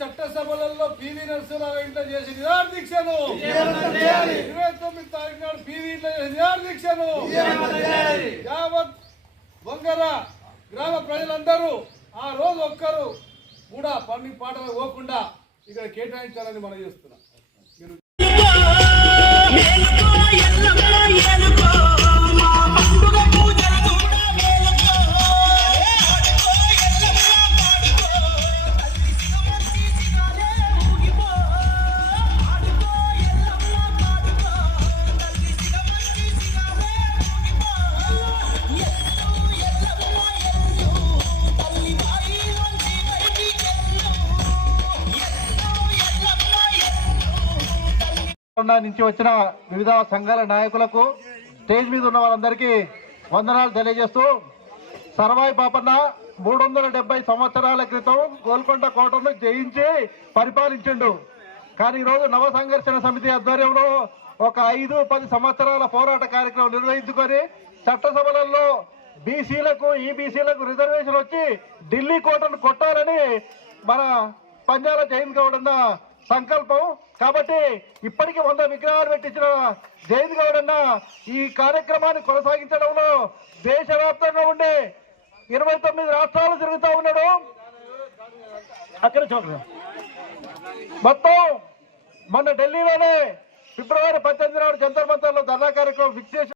చట్టసభలలో PV Narasimharao ఇంట్లో చేసి నిరాహార దీక్షను 29 తారీఖు నాడు పివి ఇంట్లో చేసి నిరాహార దీక్షను యావత్ వంగర గ్రామ ప్రజలందరూ ఆ రోజు ఒక్కరు కూడా పని పాటలు పోకుండా ఇక్కడ కేటాయించాలని మనం చేస్తున్నాం. నుంచి వచ్చిన వివిధ సంఘాల నాయకులకు, స్టేజ్ మీద ఉన్న వాళ్ళందరికీ వందనాలు తెలియజేస్తూ, సర్వాయి పాపన్న 370 సంవత్సరాల క్రితం గోల్కొండ కోటను జయించి పరిపాలించిండు. కానీ ఈరోజు నవ సంఘర్షణ సమితి ఆధ్వర్యంలో ఒక 5-10 సంవత్సరాల పోరాట కార్యక్రమం నిర్వహించుకొని చట్టసభలలో బీసీలకు, ఈబీసీలకు రిజర్వేషన్ వచ్చి ఢిల్లీ కోటను కొట్టాలని మన పంజాల జైన్ గౌడన్న సంకల్పం. కాబట్టి ఇప్పటికీ 100 విగ్రహాలు పెట్టించిన జైన్ గౌడన్న ఈ కార్యక్రమాన్ని కొనసాగించడంలో దేశవ్యాప్తంగా ఉండే 29 రాష్ట్రాలు తిరుగుతూ ఉన్నాడు. అక్కడ చూడండి, మొత్తం మొన్న ఢిల్లీలోనే ఫిబ్రవరి 18 నాడు జంతర్ మంతర్లో ధర్నా కార్యక్రమం ఫిక్స్ చేసి